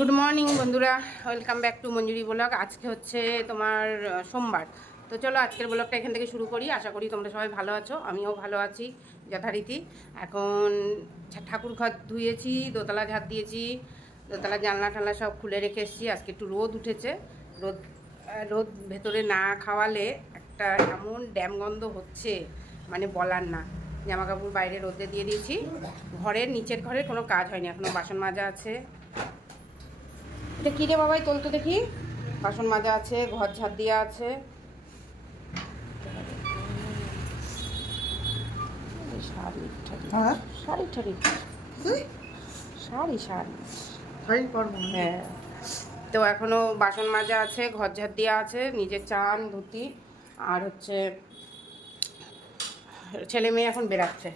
Good morning বন্ধুরা, welcome back to Manjuri blog. আজকে হচ্ছে তোমার সোমবার। তো চলো আজকের ব্লগটা এখান থেকে শুরু করি। আশা করি তোমরা সবাই ভালো আছো, আমিও ভালো আছি যথারীতি। এখন ঠাকুর ঘর ধুয়েছি, দোতলা ঝাড় দিয়েছি, দোতলা জানলা টানলা সব খুলে রেখে এসেছি। আজকে একটু রোদ উঠেছে, রোদ ভেতরে না খাওয়ালে একটা এমন ড্যাম গন্ধ হচ্ছে মানে বলার না। জামা কাপড় বাইরে রোদে দিয়ে দিয়েছি। ঘরের নিচের ঘরে কোনো কাজ হয়নি, এখনও বাসন মাজা আছে। এটা কী রে বাবাই, তোল তো দেখি। বাসন মাজা আছে, ঘর ঝাড় দেওয়া আছে। হ্যাঁ, তো এখনো বাসন মাজা আছে, ঘর ঝাড় দেওয়া আছে, নিজের চান ধুতি। আর হচ্ছে ছেলে মেয়ে এখন বেরাচ্ছে।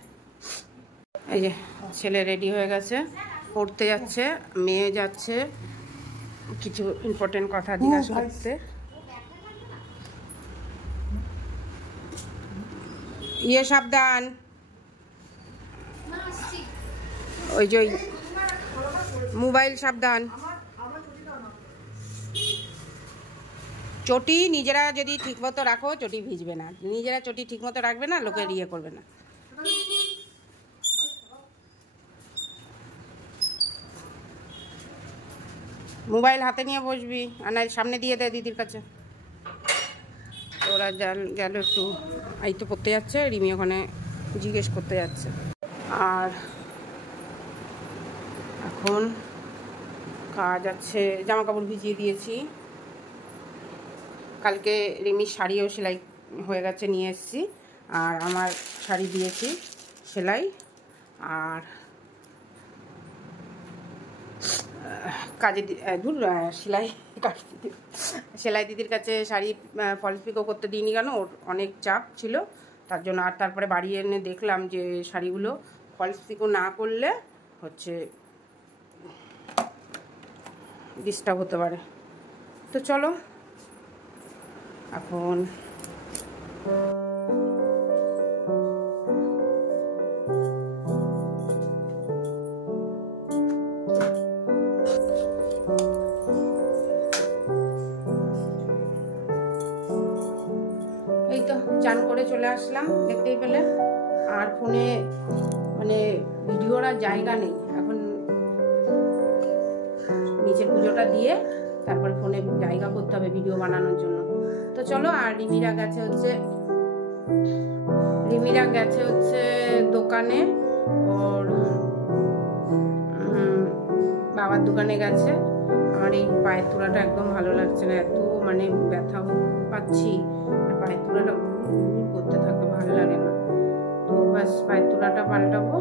এই যে ছেলে রেডি হয়ে গেছে, পড়তে যাচ্ছে, মেয়ে যাচ্ছে কিছু ইম্পর্টেন্ট কথা জিজ্ঞাসা করতে। ইয়ে সাবধান, ওই যে মোবাইল সাবধান। চটি নিজেরা যদি ঠিক মতো রাখো চটি ভিজবে না, নিজেরা চটি ঠিক মতো রাখবে না, লোকের ইয়ে করবে না। মোবাইল হাতে নিয়ে বসবি, আর না সামনে দিয়ে দেয় দিদির কাছে। ওরা গেল একটু এই তো পড়তে যাচ্ছে, রিমি ওখানে জিজ্ঞেস করতে যাচ্ছে। আর এখন কাজ আছে, জামা কাপড় ভিজিয়ে দিয়েছি। কালকে রিমির শাড়িও সেলাই হয়ে গেছে, নিয়ে এসেছি। আর আমার শাড়ি দিয়েছি সেলাই। আর কাজে সেলাই দিদির কাছে শাড়ি ফলস পিকো করতে দিইনি, কেন ওর অনেক চাপ ছিল তার জন্য। আর তারপরে বাড়ি এনে দেখলাম যে শাড়িগুলো ফলস পিকো না করলে হচ্ছে ডিস্টার্ব হতে পারে। তো চলো এখন এই তো চান করে চলে আসলাম, দেখতেই পেলে। আর ফোনে মানে ভিডিওর আর জায়গা নেই, এখন নিচের পুজোটা দিয়ে তারপরে ফোনে জায়গা করতে হবে ভিডিও বানানোর জন্য। তো চলো। আর রিমিরা গেছে হচ্ছে দোকানে, ওর বাবার দোকানে গেছে। আমার এই পায়ের তোলাটা একদম ভালো লাগছে না, এত মানে ব্যথা পাচ্ছি, পায়ের তোলাটা করতে থাকতে ভালো লাগে না। তো বাস পায়ের তোলাটা পাল্টাবো।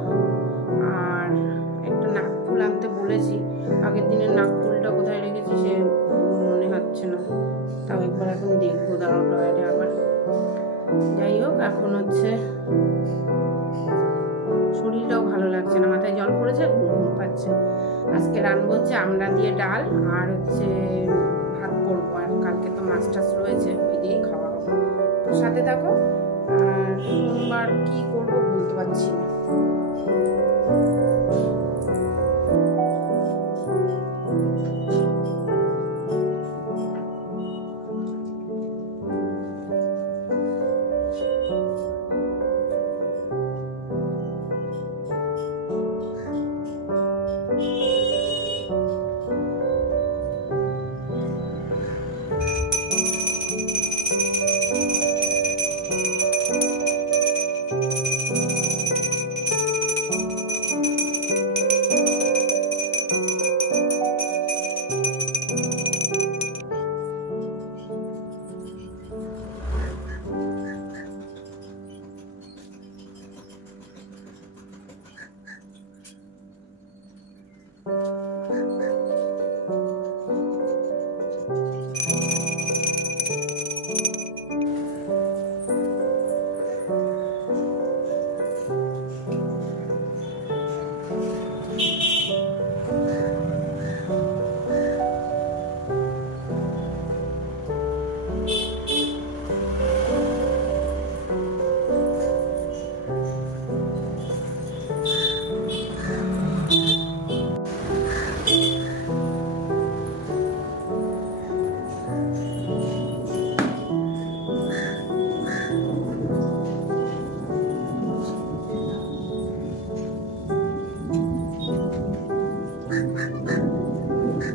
আর একটা নাক ফুল আনতে বলেছি, আগের দিনের নাক ফুলটা কোথায় রেখেছি সে মনে হচ্ছে না, তাও একবার এখন দেখবো, দাঁড়াও টয়লেটে আবার। যাই হোক, এখন হচ্ছে শরীরটাও ভালো লাগছে না, মাথায় জল পড়েছে, ঘুম পাচ্ছে। আজকে রান্না হচ্ছে আমড়া দিয়ে ডাল, আর হচ্ছে ভাত করবো। আর কালকে তো মাছ টাছ রয়েছে, ওই দিয়েই খাওয়া হবে। তো সাথে থাকো। আর সোমবার কি করবো বলতে পারছি না। তো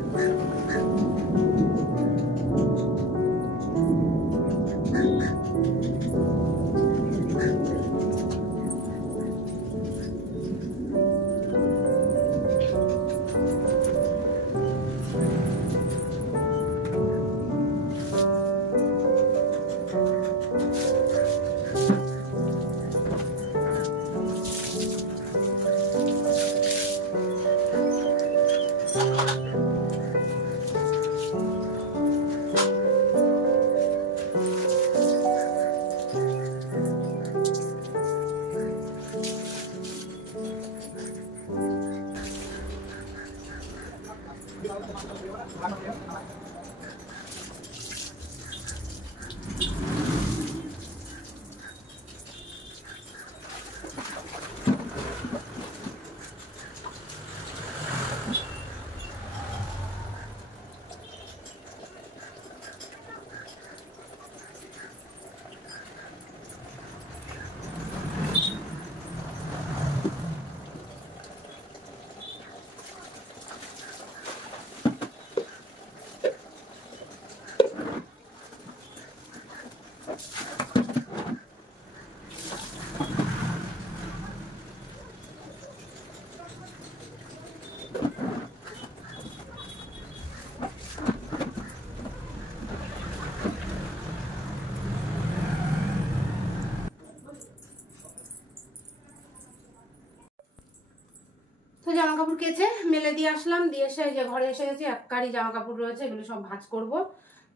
জামা কাপড় কেচে মেলে দিয়ে আসলাম, দিয়ে এসে যে ঘরে এসে গেছি, এক কারি জামা কাপড় রয়েছে, এগুলো সব ভাঁজ করব।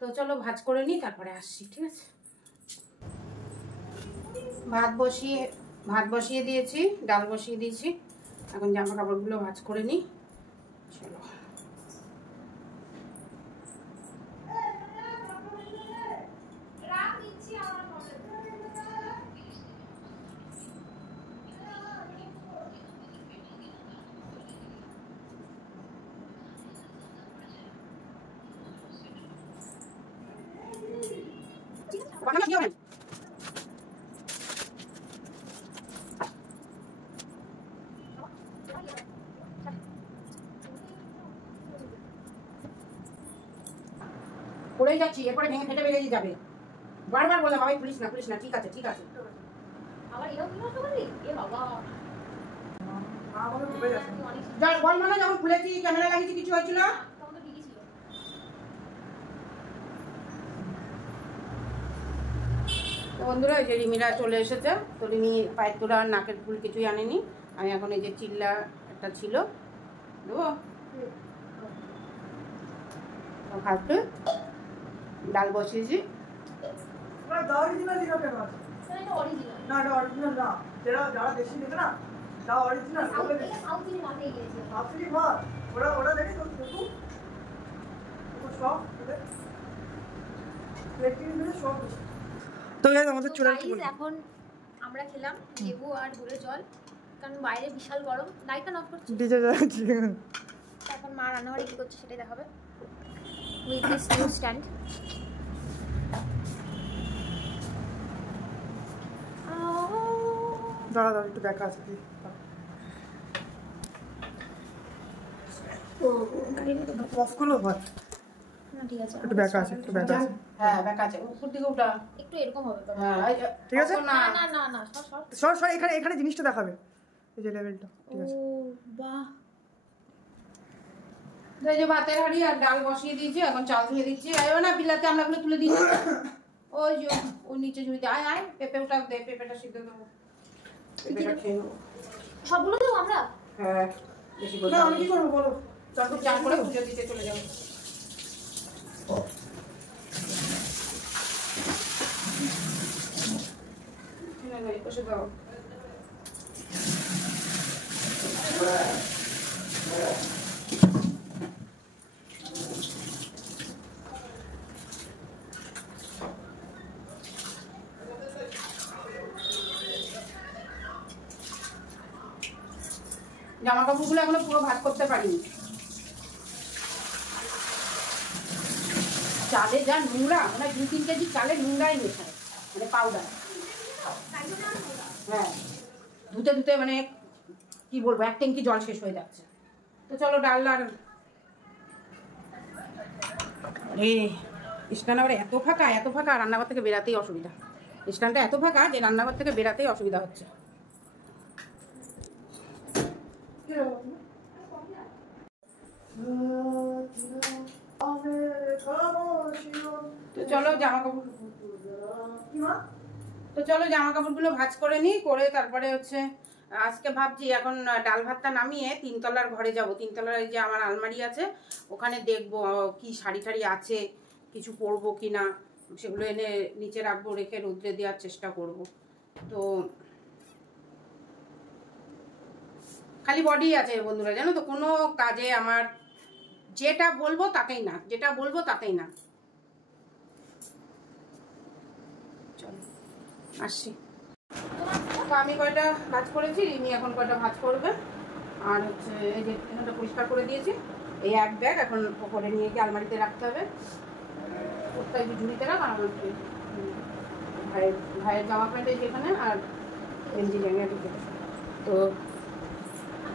তো চলো ভাঁজ করে নিই, তারপরে আসছি, ঠিক আছে। ভাত বসিয়ে দিয়েছি, ডাল বসিয়ে দিয়েছি, এখন জামা কাপড়গুলো ভাঁজ করে নিই, চলো। পড়ে যাচ্ছি, এরপরে ভেঙে ফেটে বেরিয়ে যাবে। বারবার বললাম আমি পুলিশ না, ঠিক আছে ঠিক আছে। বল মানে যখন খুলেছি ক্যামেরা লাগিয়েছি কিছু হয়েছিল? বন্ধুরা এই যে রিমিরা চলে এসেছে, তো রিমি পায়ের তোলা নাকের ফুল কিছুই আনেনি। আমি এখন এই যে চিল্লা একটা ছিল দেবো, ভাবতে ডাল বসিয়েছি। তো আমাদের চলে এখন আমরা খেলাম লেবু আর গুড়ের জল, কারণ বাইরে বিশাল গরম। লাইটটা অফ করছি, এখন মা রান্নাঘরে কি করছে সেটাই দেখাবে উইথ দিস নিউ স্ট্যান্ড। দাঁড়া একটু দেখা আছে কি অফ করলো হয় না, ঠিক আছে, একটু ব্যাক আছে, একটু ব্যাক আছে। হ্যাঁ ব্যাক আছে, উপর দিকে ওটা একটু এরকম হবে তো। হ্যাঁ ঠিক আছে। না না না না, সর সর, এখানে এখানে জিনিসটা দেখাবে, এই যে লেভেলটা, ঠিক আছে। ও বাহ, এই যে ভাতের হাঁড়ি আর ডাল বসিয়ে দিয়েছি, এখন চাল ধুয়ে দিচ্ছি। আয়ো না বিলাতে আমরা গুলো তুলে দিচ্ছি, ওই যে ওই নিচে ঝুড়িতে। আয় আয়, পেঁপেটা দে, পেঁপেটা সিদ্ধ দেবো, পেঁপেটা খেয়ে নেবো। সবগুলো দেবো আমরা? হ্যাঁ বেশি করে। আমি কি করবো বলো? চাল করে পুজো দিতে চলে যাবো। বসে দাও। জামা কাপড়গুলো এখনো পুরো ভাত করতে পারিনি। চালে যা নোংরা, মানে 2-3 কেজি চালে নোংরাই মেশায়, মানে পাউডার। হ্যাঁ ধুতে ধুতে মানে কি বলবো, এক ট্যাঙ্কি জল শেষ হয়ে যাচ্ছে। তো চলো ডাল আর আরে স্ট্যান্ড আবার এত ফাঁকা রান্নাঘর থেকে বেরাতেই অসুবিধা। স্ট্যান্ডটা এত ফাঁকা যে রান্নাঘর থেকে বেরাতেই অসুবিধা হচ্ছে। তো চলো জামা কাপড়গুলো ভাঁজ করে নিই, করে তারপরে হচ্ছে আজকে ভাবছি এখন ডাল ভাতটা নামিয়ে 3 তলার ঘরে যাব। 3 তলার যে আমার আলমারি আছে ওখানে দেখবো কি শাড়ি টাড়ি আছে, কিছু পরবো কি না, সেগুলো এনে নিচে রাখবো, রেখে রোদ্রে দেওয়ার চেষ্টা করব। তো খালি বডি আছে বন্ধুরা, জানো তো, কোনো কাজে আমার যেটা বলবো তাতেই না। চলো আসছি। তো আমি কয়টা ভাজ করেছি, রিমি এখন কয়টা ভাজ করবে। আর হচ্ছে এই যে এখানটা পরিষ্কার করে দিয়েছি, এই এক ব্যাগ এখন ওপরে নিয়ে গিয়ে আলমারিতে রাখতে হবে। ওটা একটু ঝুড়িতে রাখ, আর ভাইয়ের জামা প্যান্ট যেখানে আর গেঞ্জি লেঙে ঢুকে। তো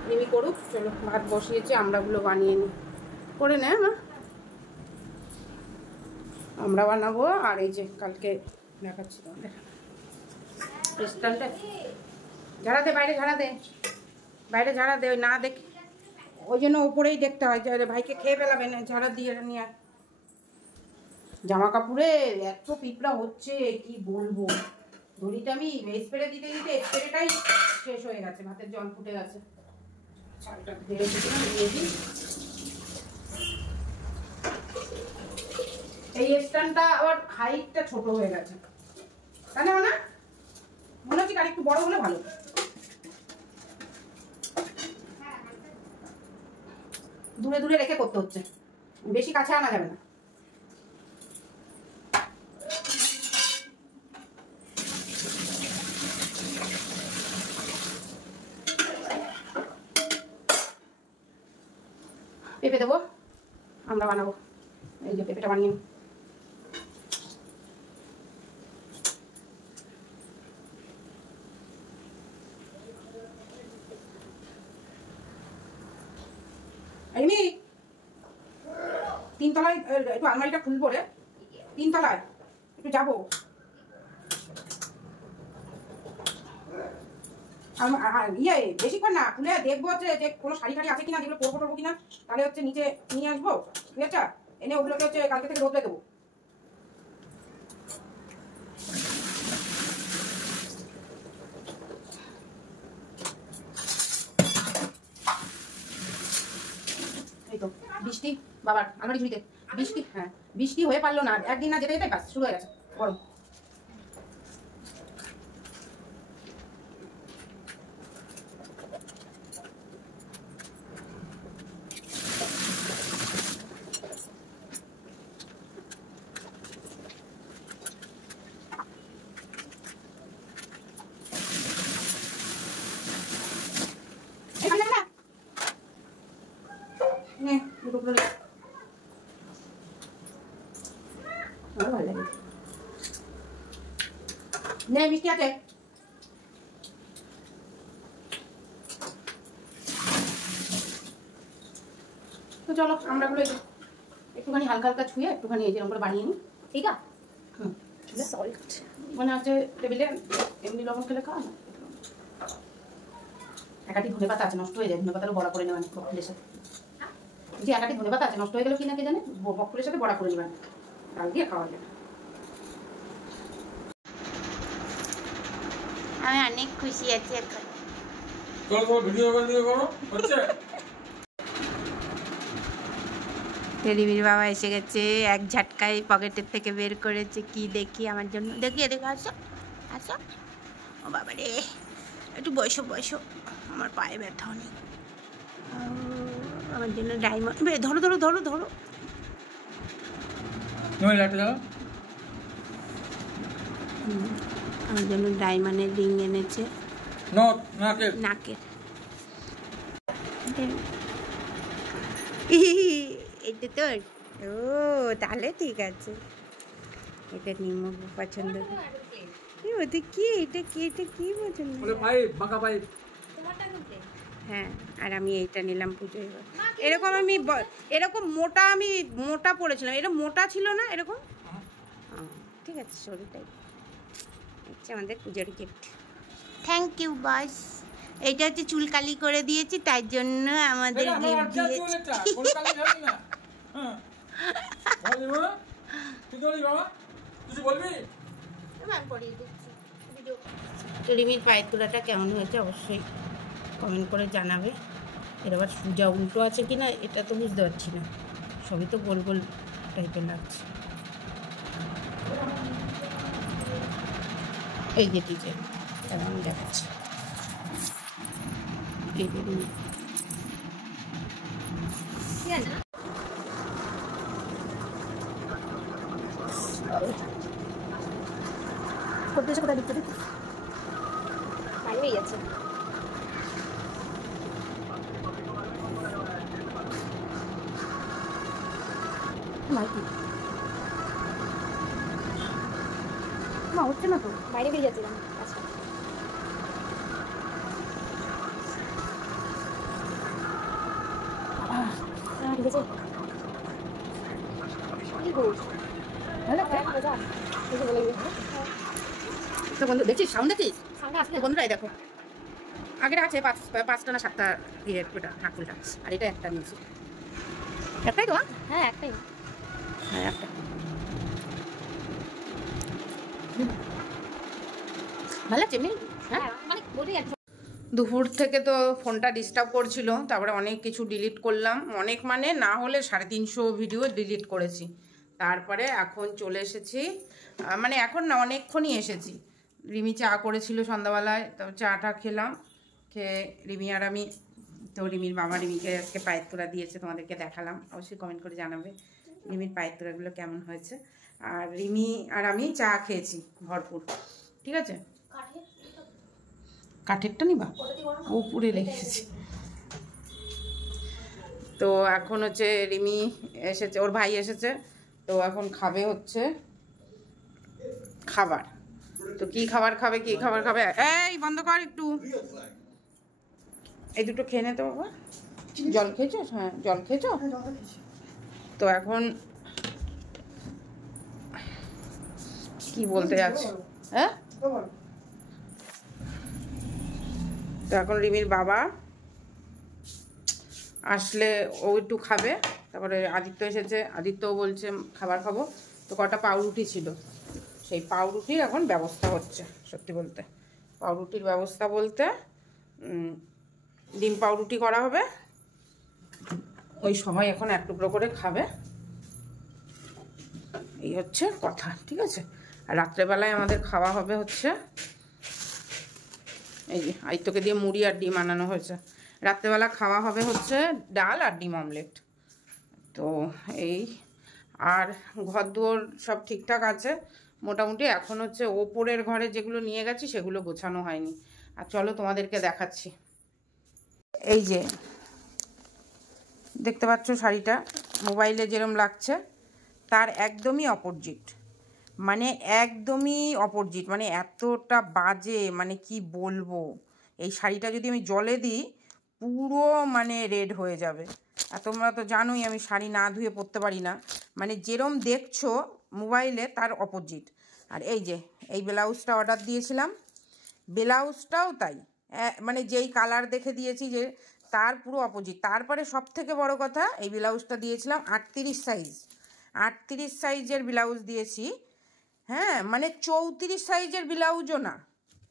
রিমি করুক, চলো ভাত বসিয়েছি, আমরাগুলো বানিয়ে নিই। করে নে মা, আমরা বানাবো। আর এই যে কালকে দেখাচ্ছি তোমাদের রেস্টুরেন্টে ঝাড়া দে, বাইরে ঝাড়া দে, ওই না দেখ, ওই জন্য উপরেই দেখতে হয় যে ভাইকে খেয়ে ফেলাবে না, ঝাড়া দিয়ে নিয়ে। জামা কাপড়ে এত পিঁপড়া হচ্ছে কি বলবো, দড়িটা আমি স্প্রে দিতে স্প্রেটাই শেষ হয়ে গেছে, ভাতের জল ফুটে গেছে। চালটা দিয়ে দিই। এই স্ট্যান্ডটা আবার হাইটটা ছোট হয়ে গেছে, তাই না? মনে হচ্ছে আর একটু বড় হলে ভালো। দূরে রেখে করতে হচ্ছে, বেশি কাছে আনা যাবে না। পেঁপে দেবো, আমরা বানাবো। এই যে পেঁপেটা বানিয়ে এমনি 3 তলায় একটু আলমারিটা খুলবো রে, 3 তলায় একটু যাবো। বেশিক্ষণ না, খুলে দেখবো যে কোনো শাড়ি টাড়ি আছে কিনা, যেগুলো পরবো কিনা, তাহলে হচ্ছে নিচে নিয়ে আসবো, ঠিক আছে? এনে ওগুলোকে হচ্ছে কালকে থেকে রোদে দেবো। এই তো বৃষ্টি বাবার আলমারি ঝুড়িতে বৃষ্টি, হ্যাঁ বৃষ্টি হয়ে পারলো না, একদিন না যেতে যেতে ব্যাস শুরু হয়ে গেছে গরম। মিষ্টি আছে, তো চলো আমরা একটুখানি হালকা ছুঁয়ে একটুখানি এই যেরকম করে বানিয়ে নিই, ঠিক আছে? সল্ট মানে আছে টেবিলে, এমনি লবণ খেলে খাওয়া না। একাটি ধনে পাতা আছে, নষ্ট হয়ে যায়, ধনে পাতাটা বড়া করে নেবেন বকফুলের সাথে। যে একাটি ধনে পাতা আছে, নষ্ট হয়ে গেল কিনা কে জানে, বকফুলের সাথে বড়া করে নেবেন, ডাল দিয়ে খাওয়া যাবে। আমি অনেক খুশি আছি এখন। রিমির বাবা এসে গেছে, এক ঝাটকায় পকেটের থেকে বের করেছে কি দেখি আমার জন্য, দেখি এদিকে আসো আসো। ও বাবা রে, একটু বসো আমার পায়ে ব্যথা অনেক। আমার জন্য ডায়মন্ড, ধরো ধরো ধরো ধরো, আমার জন্য ডায়মন্ডের রিং এনেছে, নাকের। এটা তোর? ও তাহলে ঠিক আছে, এটা নিমো পছন্দ। ওটা কি, এটা কি পছন্দ? হ্যাঁ, আর আমি এইটা নিলাম পুজো। এরকম এরকম মোটা পড়েছিলাম, এরকম মোটা ছিল না এরকম। ঠিক আছে, সরুটাই হচ্ছে আমাদের পুজোর গিফট। থ্যাংক ইউ বাস। এইটা হচ্ছে চুল কালি করে দিয়েছি, তাই জন্য আমাদের গিফট দিয়েছি। রিমির পায়ের তোলাটা কেমন হয়েছে অবশ্যই কমেন্ট করে জানাবে। এর আবার সুজা উল্টো আছে কি না এটা তো বুঝতে পারছি না, সবই তো গোল গোল টাইপের লাগছে। এই যে টিচে কেমন দেখাচ্ছে, এই যে কোথায় দিতে বাইরেই আছে। মা হচ্ছে না তো, বাইরে বেরিয়ে যাচ্ছিলাম। আচ্ছা ঠিক আছে, কি বলছ? ভালো মজা বলে তো বন্ধু দেখছিস, সাউন্ড দেখছিস? সামনে আসলে বন্ধুরাই দেখো, আগের আছে 5টা না 7টা ইয়ের ওটা নাকুলটা, আর এটা একটা নিয়েছি। একটাই তো? হ্যাঁ একটাই। হ্যাঁ একটা। ভালো লাগছে এমনি? হ্যাঁ মানে বলেই আছে। দুপুর থেকে তো ফোনটা ডিস্টার্ব করছিল, তারপরে অনেক কিছু ডিলিট করলাম, অনেক মানে না হলে 350 ভিডিও ডিলিট করেছি। তারপরে এখন চলে এসেছি, মানে এখন না অনেকক্ষণই এসেছি। রিমি চা করেছিল সন্ধ্যাবেলায়, তো চাটা খেলাম, খেয়ে রিমি আর আমি, তো রিমির বাবা রিমিকে আজকে পায়ের তোলা দিয়েছে, তোমাদেরকে দেখালাম, অবশ্যই কমেন্ট করে জানাবে রিমির পায়ের তোলাগুলো কেমন হয়েছে। আর রিমি আর আমি চা খেয়েছি ভরপুর, ঠিক আছে। কাঠেরটা নিবা, ও পুড়ে লেগেছে। তো এখন হচ্ছে রিমি এসেছে, ওর ভাই এসেছে, তো এখন খাবে হচ্ছে খাবার। তো কি খাবার খাবে, কি খাবার খাবে? এই বন্ধ কর একটু, এই দুটো খেয়ে নে তো বাবা। জল খেয়েছো? হ্যাঁ জল খেয়েছো। তো এখন কি বলতে যাচ্ছি, হ্যাঁ তো এখন রিমির বাবা আসলে ও একটু খাবে, তারপরে আদিত্য এসেছে, আদিত্যও বলছে খাবার খাবো। তো কটা পাউরুটি ছিল, সেই পাউরুটির এখন ব্যবস্থা হচ্ছে। সত্যি বলতে পাউরুটির ব্যবস্থা বলতে ডিম পাউরুটি করা হবে, ওই সবাই এখন এক টুকরো করে খাবে, এই হচ্ছে কথা, ঠিক আছে। আর রাত্রেবেলায় আমাদের খাওয়া হবে হচ্ছে, এই যে আদিত্যকে দিয়ে মুড়ি আর ডিম আনানো হয়েছে। রাত্রেবেলা খাওয়া হবে হচ্ছে ডাল আর ডিম অমলেট। তো এই, আর ঘর দুয়ার সব ঠিকঠাক আছে মোটামুটি। এখন হচ্ছে ওপরের ঘরে যেগুলো নিয়ে গেছি সেগুলো গোছানো হয়নি। আর চলো তোমাদেরকে দেখাচ্ছি। এই যে দেখতে পাচ্ছ শাড়িটা, মোবাইলে যেরকম লাগছে তার একদমই অপোজিট, মানে একদমই অপোজিট, মানে এতটা বাজে, মানে কি বলবো। এই শাড়িটা যদি আমি জলে দিই পুরো মানে রেড হয়ে যাবে। আর তোমরা তো জানোই আমি শাড়ি না ধুয়ে পরতে পারি না, মানে যেরম দেখছো মোবাইলে তার অপোজিট। আর এই যে এই ব্লাউজটা অর্ডার দিয়েছিলাম, ব্লাউজটাও তাই, মানে যেই কালার দেখে দিয়েছি যে তার পুরো অপোজিট। তারপরে সব থেকে বড় কথা, এই ব্লাউজটা দিয়েছিলাম 38 সাইজ, 38 সাইজের ব্লাউজ দিয়েছি, হ্যাঁ মানে 34 সাইজের ব্লাউজও না,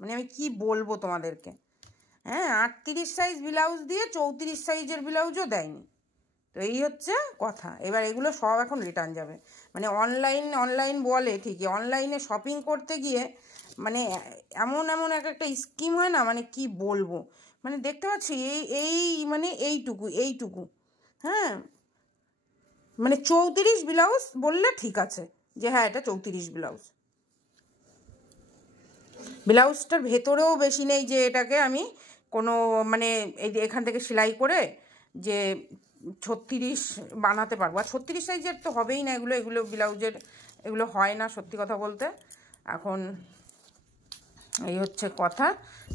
মানে আমি কি বলবো তোমাদেরকে। হ্যাঁ 38 সাইজ ব্লাউজ দিয়ে 34 সাইজের ব্লাউজও দেয়নি। তো এই হচ্ছে কথা। এবার এগুলো সব এখন রিটার্ন যাবে, মানে অনলাইন বলে ঠিকই, অনলাইনে শপিং করতে গিয়ে মানে এমন একটা স্কিম হয় না, মানে কি বলবো। মানে দেখতে পাচ্ছি এই মানে এইটুকু, হ্যাঁ মানে 34 ব্লাউজ বললে ঠিক আছে যে হ্যাঁ এটা 34 ব্লাউজ। ব্লাউজটার ভেতরেও বেশি নেই যে এটাকে আমি কোনো মানে এই যে এখান থেকে সেলাই করে যে 36 বানাতে পারবো। আর 36 সাইজের তো হবেই না, এগুলো ব্লাউজের এগুলো হয় না সত্যি কথা বলতে। এখন এই হচ্ছে কথা,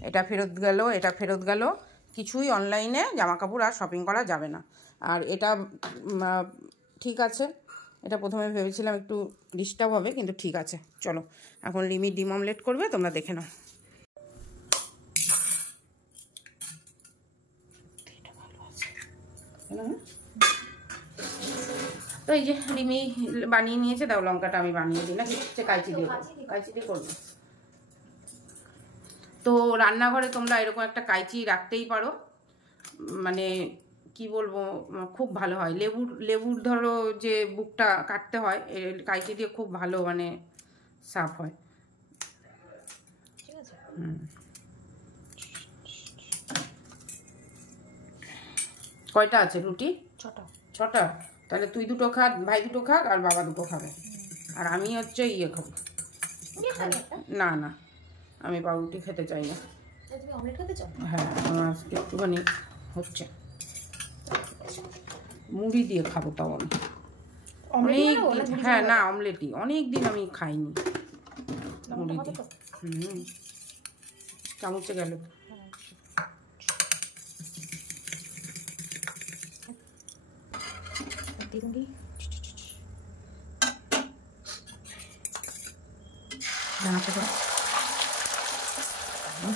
এটা ফেরত গেল, এটা ফেরত গেল, কিছুই অনলাইনে জামা কাপড় আর শপিং করা যাবে না। আর এটা ঠিক আছে, এটা প্রথমে ভেবেছিলাম একটু ডিস্টার্ব হবে, কিন্তু ঠিক আছে। চলো এখন রিমি ডিম অমলেট করবে, তোমরা দেখে নাও। তো এই যে রিমি বানিয়ে নিয়েছে, দাও লঙ্কাটা আমি বানিয়ে দিই, নাকি কাঁচি দিয়ে করবো। তো রান্নাঘরে তোমরা এরকম একটা কাঁচি রাখতেই পারো, মানে কি বলবো, খুব ভালো হয়। লেবুর ধরো যে বুকটা কাটতে হয়, কাঁচি দিয়ে খুব ভালো মানে সাফ হয়। কয়টা আছে রুটি? 6টা। তাহলে তুই 2টো খা, ভাই 2টো খাক, আর বাবা 2টো খাবে, আর আমি হচ্ছে ইয়ে খাবো। না না, আমি পাউরুটি খেতে চাই না। হ্যাঁ, আমার আজকে একটুখানি হচ্ছে মুড়ি দিয়ে খাবো। তাও আমি অনেক দিন, হ্যাঁ না অমলেটই, অনেক দিন আমি খাইনি মুড়ি দিয়ে। চামচে গেল।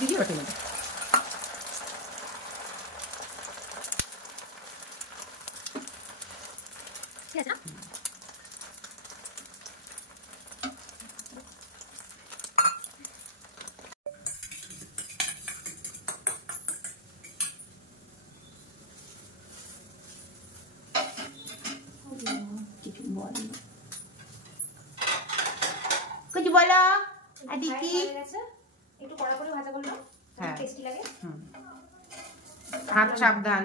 দিদি ওঠে গেল। ঠিক আছে। কিছু বলো দিদি। একটু কড়া করে ভাজা করলো, হ্যাঁ টেস্টি লাগে। হাত সাবধান।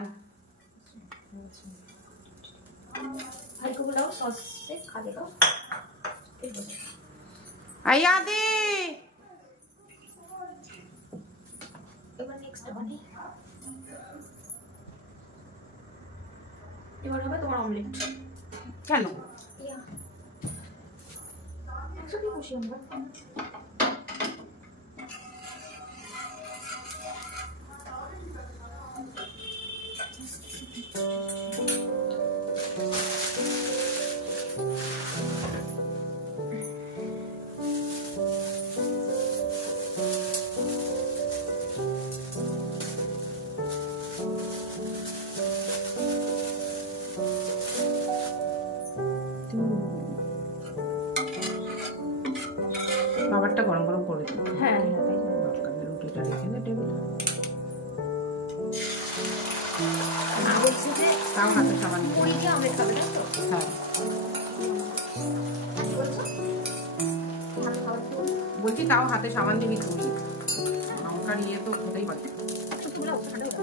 হালকা দাও, সসে খাবে দাও। আইয়া দে। এবার নেক্সট বানাই। এবার হবে তোমার অমলেট। কেন? একসাথে খুশি আমরা। খাবারটা গরম গরম করে দিই। হ্যাঁ, রুটিটা রেখে দে টেবিলে। বলছি যে তাও হাতে সাবান দিয়ে। ওই যে অমলেট খাবে না তো? হ্যাঁ বলছি, তাও হাতে সাবান দিবি তুই। লঙ্কার ইয়ে তো হতেই পারে।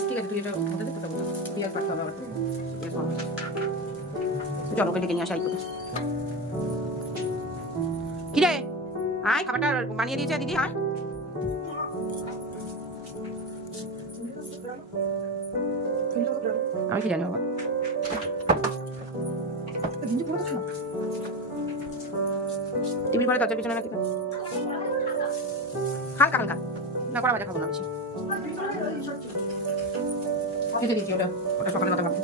ঠিক আছে, তুই এটা হতে দে, কথা বলো। পেঁয়াজ কাটতে হবে আবার। চলো ওকে ডেকে নিয়ে আসা। কি রে, আয় খাবারটা বানিয়ে দিয়েছে দিদি, আয়। আমি কি জানি বাবা। টিভির ঘরে দরজার পিছনে নাকি? হালকা হালকা না, কড়া ভাজা খাবো না বেশি। খেতে দিচ্ছি ওটা, ওটা সকালে কথা ভাবছি।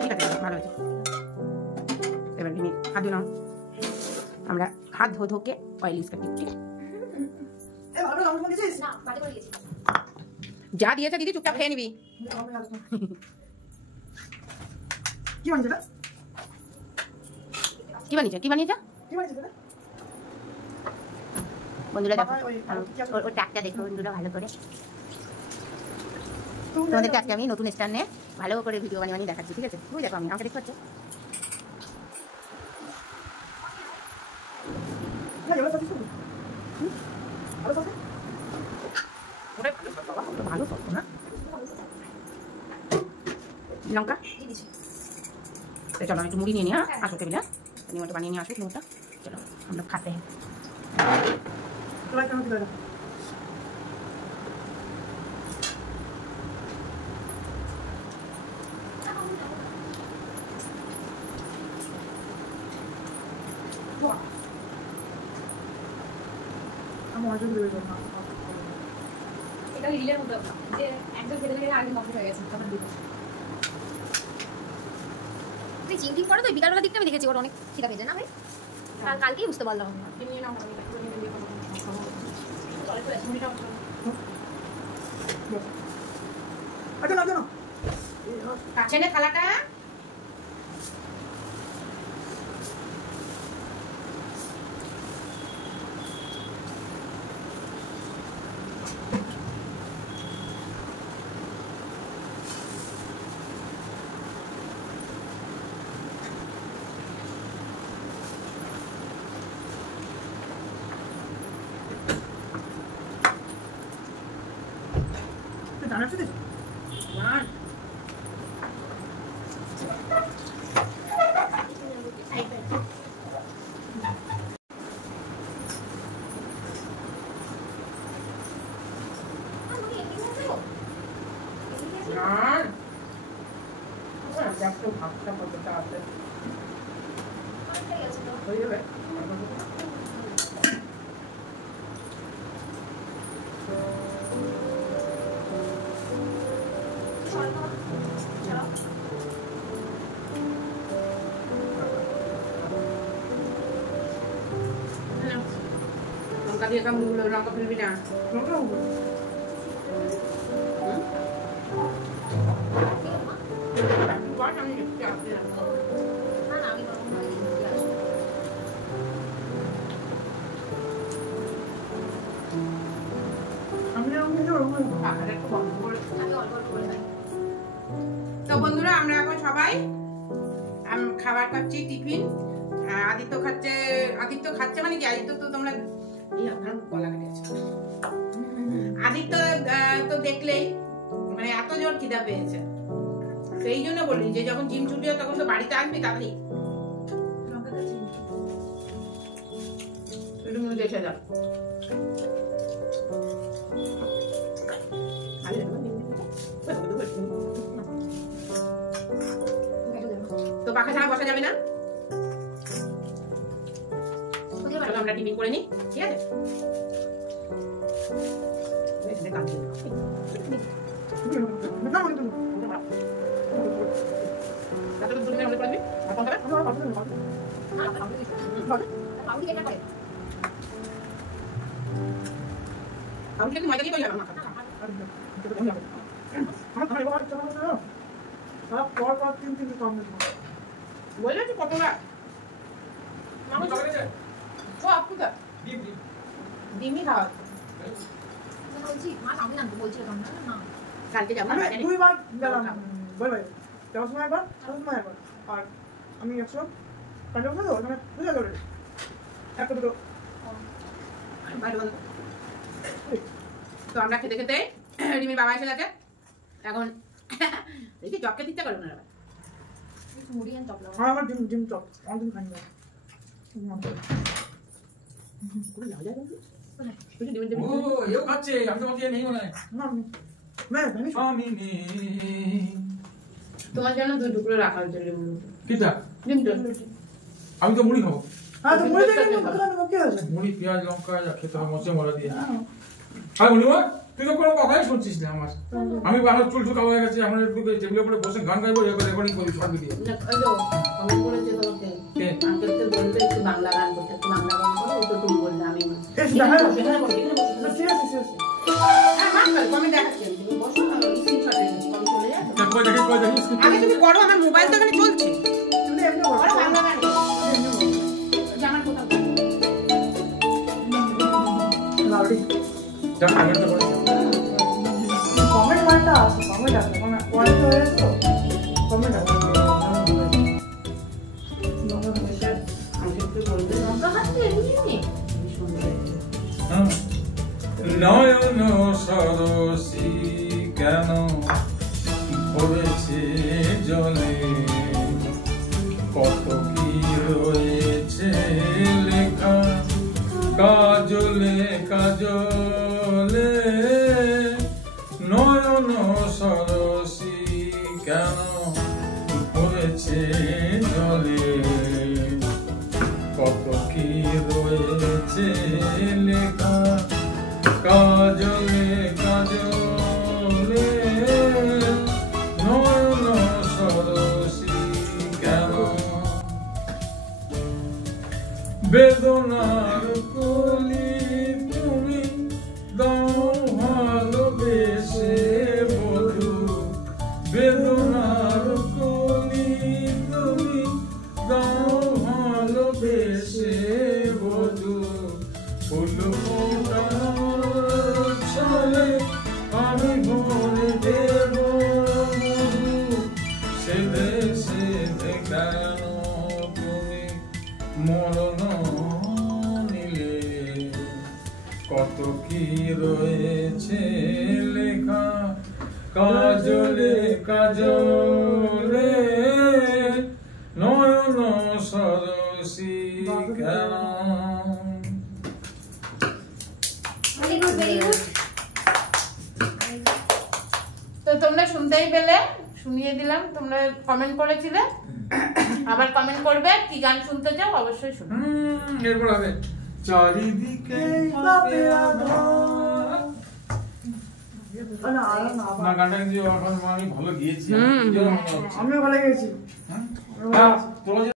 ঠিক আছে, ভালো হয়েছে। এবার তুমি হাত ধুয়ে নাও। আমরা হাত ধোকে অয়েল ইউজ করি। ঠিক আছে, যা দিয়েছে দিদি চুপচাপ খেয়ে নিবি। কি বানিয়েছে? কি বানিয়েছে? কি বানিয়েছে বন্ধুরা? দেখো ওর ট্যাগটা দেখো বন্ধুরা ভালো করে। তোমাদেরকে আজকে আমি নতুন স্টার নিয়ে ভালো করে ভিডিও বানিয়ে দেখাচ্ছি। ঠিক আছে, তুমি দেখো, আমি আমাকে দেখতে পাচ্ছ। ভালো সব না লঙ্কা। চলো একটু মুড়ি নিয়ে নিই। হ্যাঁ, আসো টেবিলে। তুমি ওটা বানিয়ে নিয়ে আসো মুড়িটা। চলো আমরা খাতে हैं। মজা করে দেবো না। এটা রিলের মতো যে একদম খেতে খেতে আগে কমপ্লিট হয়ে গেছে তখন দিব। তুই জিম টিম করে তো বিকালবেলা দিকটা আমি দেখেছি ওর অনেক খিদা পেয়েছে না ভাই? কালকেই বুঝতে পারলাম আমি। আচ্ছা না না কাছে নে থালাটা। জানার সাথে ভাতটা কতটা আছে হয়ে যাবে। লঙ্কা দিয়ে কাম লঙ্কা ফেলবি না। আমি দেখতে আসছি না। তো বন্ধুরা আমরা এখন সবাই খাবার খাচ্ছি টিফিন। আদিত্য খাচ্ছে মানে কি আদিত্য তো তোমরা গলা কেটে আছে। আদিত্য তো দেখলেই মানে এত জোর খিদা পেয়েছে, সেই জন্য বলি যে যখন জিম ছুটি হয় তখন তো বাড়িতে আসবি তাড়াতাড়ি এসে যা। তো পাখা ছাড়া বসা যাবে না, আমরা টিফিন করে নিই, ঠিক আছে? মজা দিয়ে যাবে বললে তো কতটা ডিমই খাওয়া কালকে যাবো দুইবার গেলাম যাওয়ার সময় একবার আর আমি একশো কাজে তো ওখানে বুঝে ধরে একটা দুটো। তো আমরা খেতে খেতে রিমির বাবা এসে গেছে এখন। দেখি চপ খেতে ইচ্ছা করবে না আমার জিম চপ অনেকদিন খাইনি। তোমার জন্য 2 টুকরো রাখা হয়েছে আমি তো মুড়ি খাবো। মুড়ি পেঁয়াজ লঙ্কা খেতে হবে মশলা মশলা দিয়ে। আর মুড়িমা তুই তো কোনো কথাই শুনছিস না আমার। আমি আমার চুল কালো হয়ে গেছে, আমরা একটু টেবিলের উপরে বসে গান গাইবো, রেকর্ডিং করি সব দিয়ে। বাংলা গান করতে, একটু বাংলা গান করো, তো তুমি বললে আমি আগে তুমি করো, আমার মোবাইল তো এখানে চলছে। কমেন্ট মানটা আছে, কমেন্ট আছে, মানে কোয়ালিটি হয়ে গেছে তো কমেন্ট আছে। নয়ন সরসী কেন ভরেছে জলে, কত কি রয়েছে লেখা কাজলে কাজলে। নয়ন সরসী কেন ভরেছে জলে, কত কি রয়েছে লেখা কাজলে কাজলে নয়ন সরসী কেন। Very good very good. তো তোমরা শুনতেই পেলে, শুনিয়ে দিলাম, তোমরা কমেন্ট করেছিলে, আবার কমেন্ট করবে কি গান শুনতে চাও, অবশ্যই শুনবে। এরপর হবে চারিদিকে পাপে আধার। না গানটা কিন্তু এখন আমি ভালো গিয়েছি। হুম। আমিও ভালো গেছি। হ্যাঁ, তোরা যে